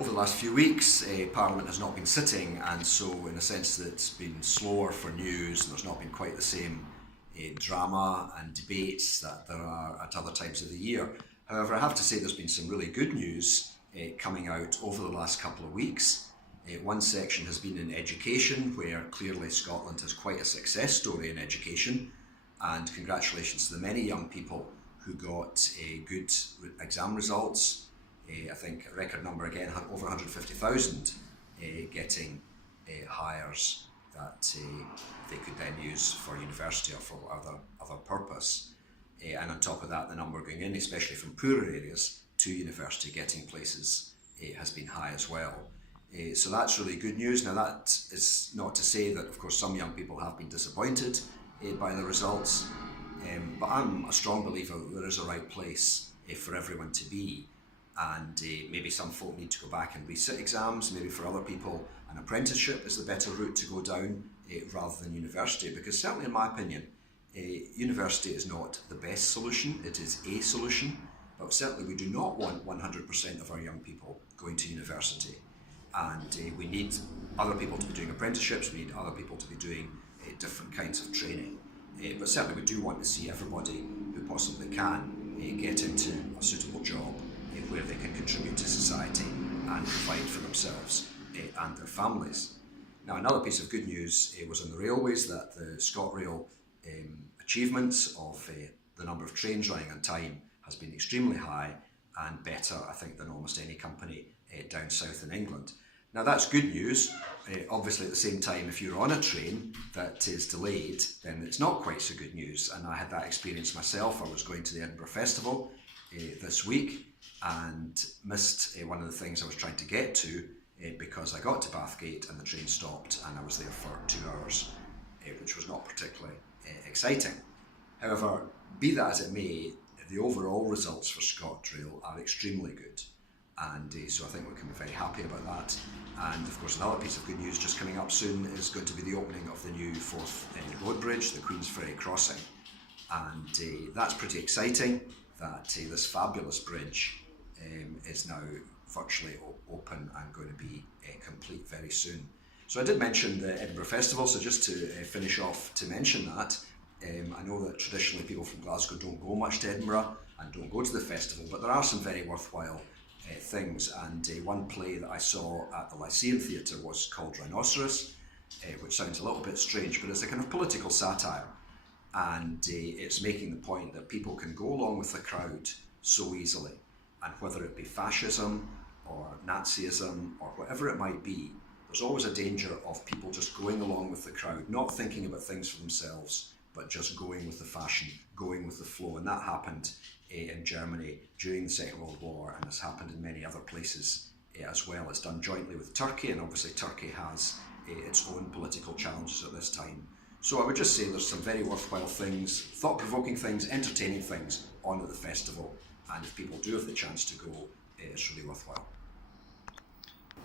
Over the last few weeks, Parliament has not been sitting, and so in a sense it's been slower for news, and there's not been quite the same drama and debates that there are at other times of the year. However, I have to say there's been some really good news coming out over the last couple of weeks. One section has been in education, where clearly Scotland has quite a success story in education, and congratulations to the many young people who got good exam results. I think a record number again, over 150,000 getting hires that they could then use for university or for other purpose. And on top of that, the number going in, especially from poorer areas to university, getting places has been high as well. So that's really good news. Now that is not to say that, of course, some young people have been disappointed by the results, but I'm a strong believer that there is a right place for everyone to be. And maybe some folk need to go back and resit exams. Maybe for other people an apprenticeship is the better route to go down rather than university, because certainly in my opinion university is not the best solution. It is a solution, but certainly we do not want 100% of our young people going to university, and we need other people to be doing apprenticeships, we need other people to be doing different kinds of training, but certainly we do want to see everybody who possibly can get into a suitable job where they can contribute to society and provide for themselves and their families. Now, another piece of good news was on the railways, that the ScotRail achievements of the number of trains running on time has been extremely high, and better, I think, than almost any company down south in England. Now, that's good news. Obviously, at the same time, if you're on a train that is delayed, then it's not quite so good news, and I had that experience myself. I was going to the Edinburgh Festival this week and missed one of the things I was trying to get to because I got to Bathgate and the train stopped, and I was there for 2 hours, which was not particularly exciting. However, be that as it may, the overall results for ScotRail are extremely good, and so I think we can be very happy about that. And of course, another piece of good news just coming up soon is going to be the opening of the new 4th road bridge, the Queensferry crossing, and that's pretty exciting, that this fabulous bridge is now virtually open and going to be complete very soon. So I did mention the Edinburgh Festival, so just to finish off to mention that, I know that traditionally people from Glasgow don't go much to Edinburgh and don't go to the festival, but there are some very worthwhile things, and one play that I saw at the Lyceum Theatre was called Rhinoceros, which sounds a little bit strange, but it's a kind of political satire, and it's making the point that people can go along with the crowd so easily, and whether it be fascism or Nazism or whatever it might be, there's always a danger of people just going along with the crowd, not thinking about things for themselves, but just going with the fashion, going with the flow. And that happened in Germany during the Second World War, and has happened in many other places as well. It's done jointly with Turkey, and obviously Turkey has its own political challenges at this time. So I would just say there's some very worthwhile things, thought-provoking things, entertaining things on at the festival, and if people do have the chance to go, it's really worthwhile.